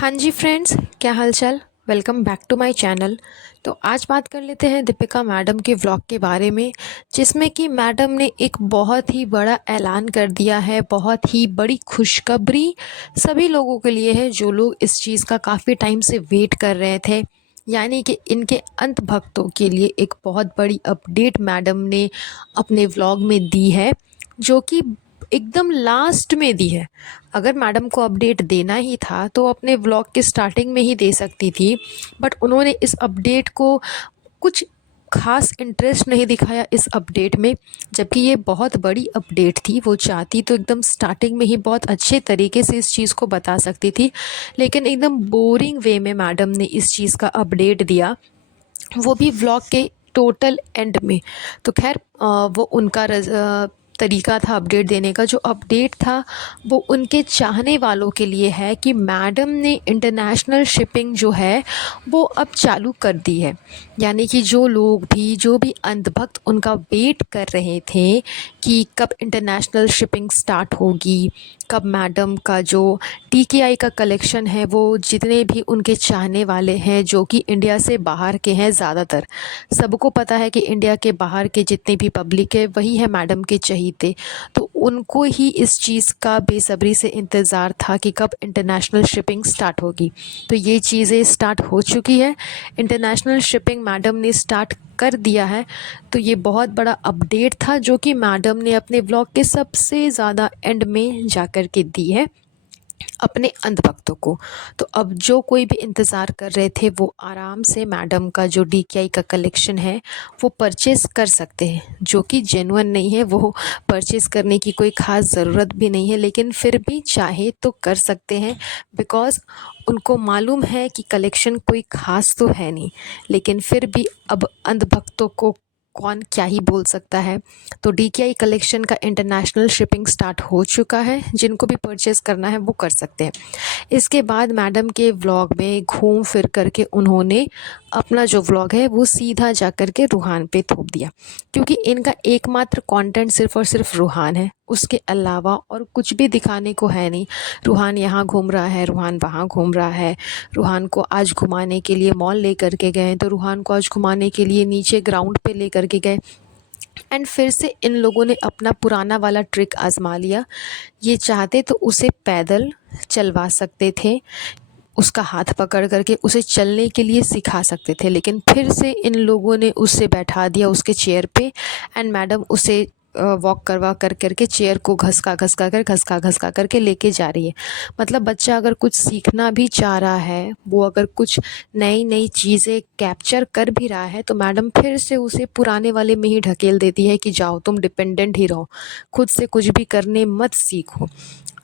हाँ जी फ्रेंड्स, क्या हालचाल। Welcome back to my channel. तो आज बात कर लेते हैं दीपिका मैडम के व्लॉग के बारे में, जिसमें कि मैडम ने एक बहुत ही बड़ा ऐलान कर दिया है। बहुत ही बड़ी खुशखबरी सभी लोगों के लिए है जो लोग इस चीज़ का काफ़ी टाइम से वेट कर रहे थे। यानी कि इनके अंत भक्तों के लिए एक बहुत बड़ी अपडेट मैडम ने अपने व्लॉग में दी है, जो कि एकदम लास्ट में दी है। अगर मैडम को अपडेट देना ही था तो अपने व्लॉग के स्टार्टिंग में ही दे सकती थी, बट उन्होंने इस अपडेट को कुछ खास इंटरेस्ट नहीं दिखाया इस अपडेट में। जबकि ये बहुत बड़ी अपडेट थी, वो चाहती तो एकदम स्टार्टिंग में ही बहुत अच्छे तरीके से इस चीज़ को बता सकती थी, लेकिन एकदम बोरिंग वे में मैडम ने इस चीज़ का अपडेट दिया, वो भी व्लॉग के टोटल एंड में। तो खैर वो उनका तरीका था अपडेट देने का। जो अपडेट था वो उनके चाहने वालों के लिए है कि मैडम ने इंटरनेशनल शिपिंग जो है वो अब चालू कर दी है। यानी कि जो लोग भी, जो भी अंधभक्त उनका वेट कर रहे थे कि कब इंटरनेशनल शिपिंग स्टार्ट होगी, कब मैडम का जो टीकेआई का कलेक्शन है, वो जितने भी उनके चाहने वाले हैं जो कि इंडिया से बाहर के हैं, ज़्यादातर सबको पता है कि इंडिया के बाहर के जितने भी पब्लिक है वही है मैडम के चहीते। तो उनको ही इस चीज़ का बेसब्री से इंतज़ार था कि कब इंटरनेशनल शिपिंग स्टार्ट होगी। तो ये चीज़ें स्टार्ट हो चुकी है। इंटरनेशनल शिपिंग मैडम ने स्टार्ट कर दिया है। तो ये बहुत बड़ा अपडेट था जो कि मैडम ने अपने ब्लॉग के सबसे ज़्यादा एंड में जा कर के दी है अपने अंधभक्तों को। तो अब जो कोई भी इंतज़ार कर रहे थे वो आराम से मैडम का जो डीकेआई का कलेक्शन है वो परचेज़ कर सकते हैं, जो कि जेन्युइन नहीं है। वो परचेज़ करने की कोई ख़ास ज़रूरत भी नहीं है, लेकिन फिर भी चाहे तो कर सकते हैं, बिकॉज़ उनको मालूम है कि कलेक्शन कोई ख़ास तो है नहीं। लेकिन फिर भी अब अंधभक्तों को कौन क्या ही बोल सकता है। तो डीकेआई कलेक्शन का इंटरनेशनल शिपिंग स्टार्ट हो चुका है, जिनको भी परचेज़ करना है वो कर सकते हैं। इसके बाद मैडम के व्लॉग में घूम फिर करके उन्होंने अपना जो व्लॉग है वो सीधा जा कर के रूहान पे थोप दिया, क्योंकि इनका एकमात्र कंटेंट सिर्फ़ और सिर्फ रूहान है। उसके अलावा और कुछ भी दिखाने को है नहीं। रूहान यहाँ घूम रहा है, रूहान वहाँ घूम रहा है, रूहान को आज घुमाने के लिए मॉल ले कर के गए तो रूहान को आज घुमाने के लिए नीचे ग्राउंड पे ले कर के गए। एंड फिर से इन लोगों ने अपना पुराना वाला ट्रिक आजमा लिया। ये चाहते तो उसे पैदल चलवा सकते थे, उसका हाथ पकड़ करके उसे चलने के लिए सिखा सकते थे, लेकिन फिर से इन लोगों ने उसे बैठा दिया उसके चेयर पे। एंड मैडम उसे वॉक करवा कर करके चेयर को घसका घसका करके लेके जा रही है। मतलब बच्चा अगर कुछ सीखना भी चाह रहा है, वो अगर कुछ नई नई चीज़ें कैप्चर कर भी रहा है, तो मैडम फिर से उसे पुराने वाले में ही ढकेल देती है कि जाओ तुम डिपेंडेंट ही रहो, खुद से कुछ भी करने मत सीखो।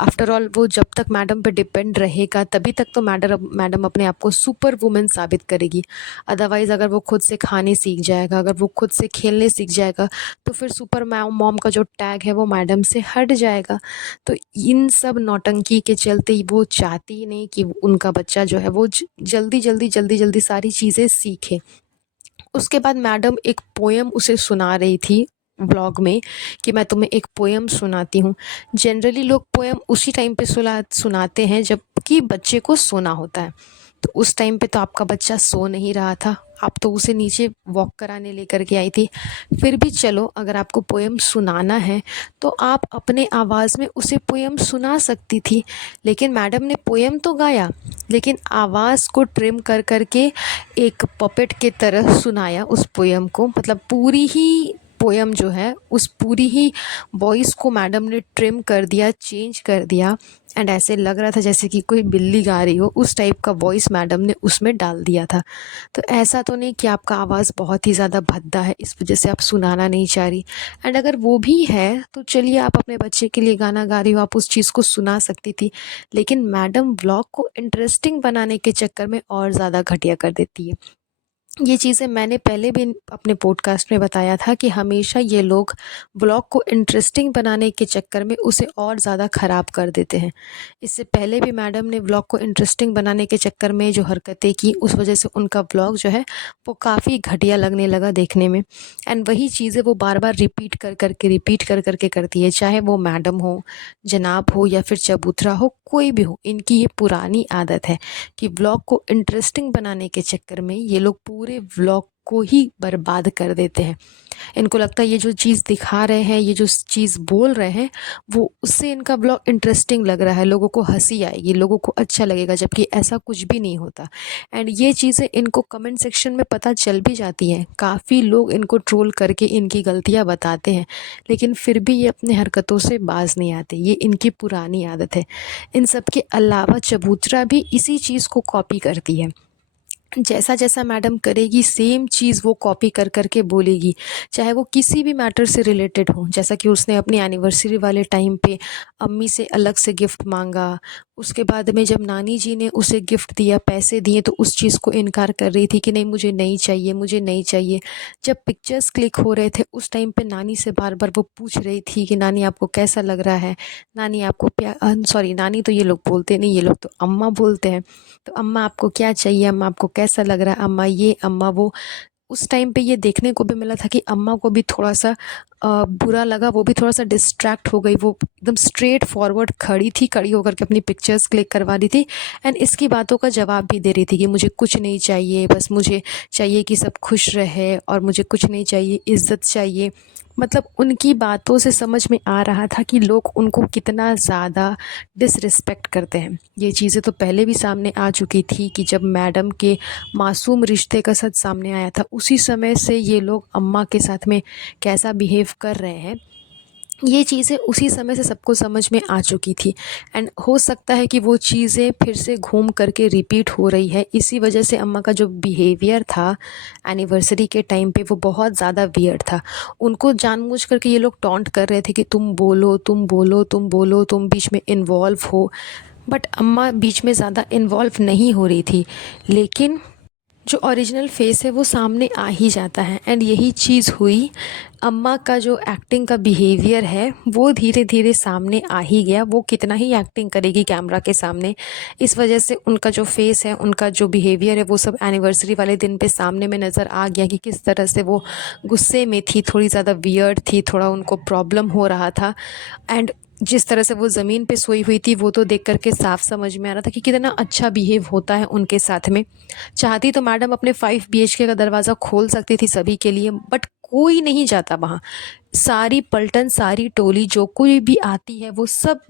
आफ्टर ऑल वो जब तक मैडम पे डिपेंड रहेगा तभी तक तो मैडम अपने आप को सुपर वुमेन साबित करेगी। अदरवाइज़ अगर वो खुद से खाने सीख जाएगा, अगर वो खुद से खेलने सीख जाएगा, तो फिर सुपर मॉम का जो टैग है वो मैडम से हट जाएगा। तो इन सब नौटंकी के चलते ही वो चाहती ही नहीं कि उनका बच्चा जो है वो जल्दी सारी चीज़ें सीखे। उसके बाद मैडम एक पोयम उसे सुना रही थी व्लॉग में कि मैं तुम्हें एक पोयम सुनाती हूँ। जनरली लोग पोयम उसी टाइम पे सुनाते हैं जबकि बच्चे को सोना होता है। तो उस टाइम पे तो आपका बच्चा सो नहीं रहा था, आप तो उसे नीचे वॉक कराने लेकर के आई थी। फिर भी चलो, अगर आपको पोयम सुनाना है तो आप अपने आवाज़ में उसे पोयम सुना सकती थी। लेकिन मैडम ने पोयम तो गाया, लेकिन आवाज़ को ट्रिम कर कर के एक पपेट के तरह सुनाया उस पोयम को। मतलब पूरी ही पोयम जो है, उस पूरी ही वॉइस को मैडम ने ट्रिम कर दिया, चेंज कर दिया। एंड ऐसे लग रहा था जैसे कि कोई बिल्ली गा रही हो, उस टाइप का वॉइस मैडम ने उसमें डाल दिया था। तो ऐसा तो नहीं कि आपका आवाज़ बहुत ही ज़्यादा भद्दा है इस वजह से आप सुनाना नहीं चाह रही। एंड अगर वो भी है तो चलिए, आप अपने बच्चे के लिए गाना गा रही हो, आप उस चीज़ को सुना सकती थी। लेकिन मैडम व्लॉग को इंटरेस्टिंग बनाने के चक्कर में और ज़्यादा घटिया कर देती है। ये चीज़ें मैंने पहले भी अपने पॉडकास्ट में बताया था कि हमेशा ये लोग व्लॉग को इंटरेस्टिंग बनाने के चक्कर में उसे और ज़्यादा ख़राब कर देते हैं। इससे पहले भी मैडम ने व्लॉग को इंटरेस्टिंग बनाने के चक्कर में जो हरकतें की, उस वजह से उनका व्लॉग जो है वो काफ़ी घटिया लगने लगा देखने में। एंड वही चीज़ें वो बार बार रिपीट कर करके करती है, चाहे वो मैडम हो, जनाब हो या फिर चबूतरा हो, कोई भी हो, इनकी ये पुरानी आदत है कि व्लॉग को इंटरेस्टिंग बनाने के चक्कर में ये लोग पूरे व्लॉग को ही बर्बाद कर देते हैं। इनको लगता है ये जो चीज़ दिखा रहे हैं, ये जो चीज़ बोल रहे हैं, वो उससे इनका व्लॉग इंटरेस्टिंग लग रहा है, लोगों को हँसी आएगी, लोगों को अच्छा लगेगा, जबकि ऐसा कुछ भी नहीं होता। एंड ये चीज़ें इनको कमेंट सेक्शन में पता चल भी जाती हैं। काफ़ी लोग इनको ट्रोल करके इनकी गलतियाँ बताते हैं, लेकिन फिर भी ये अपने हरकतों से बाज़ नहीं आते। ये इनकी पुरानी आदत है। इन सब के अलावा चबूतरा भी इसी चीज़ को कॉपी करती है। जैसा जैसा मैडम करेगी सेम चीज़ वो कॉपी कर कर के बोलेगी, चाहे वो किसी भी मैटर से रिलेटेड हो। जैसा कि उसने अपनी एनिवर्सरी वाले टाइम पे अम्मी से अलग से गिफ्ट मांगा, उसके बाद में जब नानी जी ने उसे गिफ्ट दिया, पैसे दिए, तो उस चीज़ को इनकार कर रही थी कि नहीं मुझे नहीं चाहिए, मुझे नहीं चाहिए। जब पिक्चर्स क्लिक हो रहे थे उस टाइम पे नानी से बार बार वो पूछ रही थी कि नानी आपको कैसा लग रहा है, नानी आपको सॉरी नानी तो ये लोग बोलते नहीं, ये लोग तो अम्मा बोलते हैं। तो अम्मा आपको क्या चाहिए, अम्मा आपको कैसा लग रहा है, अम्मा ये अम्मा वो। उस टाइम पे ये देखने को भी मिला था कि अम्मा को भी थोड़ा-सा बुरा लगा, वो भी थोड़ा-सा डिस्ट्रैक्ट हो गई। वो एकदम स्ट्रेट फॉरवर्ड खड़ी थी, खड़ी होकर के अपनी पिक्चर्स क्लिक करवा रही थी एंड इसकी बातों का जवाब भी दे रही थी कि मुझे कुछ नहीं चाहिए, बस मुझे चाहिए कि सब खुश रहे और मुझे कुछ नहीं चाहिए, इज़्ज़त चाहिए। मतलब उनकी बातों से समझ में आ रहा था कि लोग उनको कितना ज़्यादा डिसरिस्पेक्ट करते हैं। ये चीज़ें तो पहले भी सामने आ चुकी थी कि जब मैडम के मासूम रिश्ते का सच सामने आया था, उसी समय से ये लोग अम्मा के साथ में कैसा बिहेव कर रहे हैं, ये चीज़ें उसी समय से सबको समझ में आ चुकी थी। एंड हो सकता है कि वो चीज़ें फिर से घूम कर के रिपीट हो रही है। इसी वजह से अम्मा का जो बिहेवियर था एनिवर्सरी के टाइम पे वो बहुत ज़्यादा वियर्ड था। उनको जानबूझ कर के ये लोग टॉन्ट कर रहे थे कि तुम बोलो, तुम बोलो, तुम बोलो, तुम बीच में इन्वॉल्व हो। बट अम्मा बीच में ज़्यादा इन्वॉल्व नहीं हो रही थी, लेकिन जो ओरिजिनल फेस है वो सामने आ ही जाता है। एंड यही चीज़ हुई, अम्मा का जो एक्टिंग का बिहेवियर है वो धीरे धीरे सामने आ ही गया। वो कितना ही एक्टिंग करेगी कैमरा के सामने, इस वजह से उनका जो फेस है, उनका जो बिहेवियर है, वो सब एनिवर्सरी वाले दिन पे सामने में नज़र आ गया कि किस तरह से वो गुस्से में थी, थोड़ी ज़्यादा वियर्ड थी, थोड़ा उनको प्रॉब्लम हो रहा था। एंड जिस तरह से वो ज़मीन पे सोई हुई थी वो तो देख कर के साफ समझ में आ रहा था कि कितना अच्छा बिहेव होता है उनके साथ में। चाहती तो मैडम अपने 5 बीएचके का दरवाज़ा खोल सकती थी सभी के लिए, बट कोई नहीं जाता वहाँ। सारी पलटन, सारी टोली जो कोई भी आती है वो सब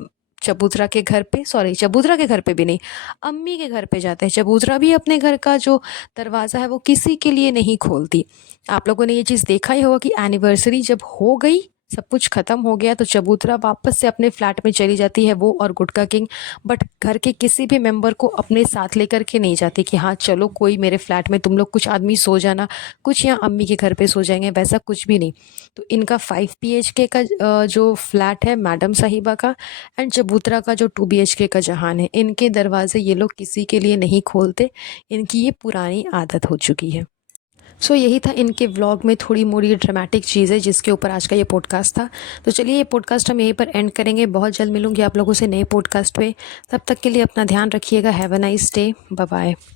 चबूतरा के घर पे, सॉरी चबूतरा के घर पे भी नहीं, अम्मी के घर पे जाते हैं। चबूतरा भी अपने घर का जो दरवाज़ा है वो किसी के लिए नहीं खोलती। आप लोगों ने ये चीज़ देखा ही होगा कि एनिवर्सरी जब हो गई, सब कुछ ख़त्म हो गया, तो चबूतरा वापस से अपने फ्लैट में चली जाती है, वो और गुटका किंग। बट घर के किसी भी मेंबर को अपने साथ लेकर के नहीं जाती कि हाँ चलो कोई मेरे फ्लैट में तुम लोग कुछ आदमी सो जाना, कुछ यहाँ अम्मी के घर पे सो जाएंगे, वैसा कुछ भी नहीं। तो इनका 5 बीएचके का जो फ्लैट है मैडम साहिबा का, एंड चबूतरा का जो 2 बीएचके का जहान है, इनके दरवाजे ये लोग किसी के लिए नहीं खोलते। इनकी ये पुरानी आदत हो चुकी है। सो यही था इनके व्लॉग में थोड़ी मोड़ी ड्रामेटिक चीज़ें जिसके ऊपर आज का ये पॉडकास्ट था। तो चलिए ये पॉडकास्ट हम यहीं पर एंड करेंगे। बहुत जल्द मिलूंगी आप लोगों से नए पॉडकास्ट पे। तब तक के लिए अपना ध्यान रखिएगा। Have a nice day. Bye bye.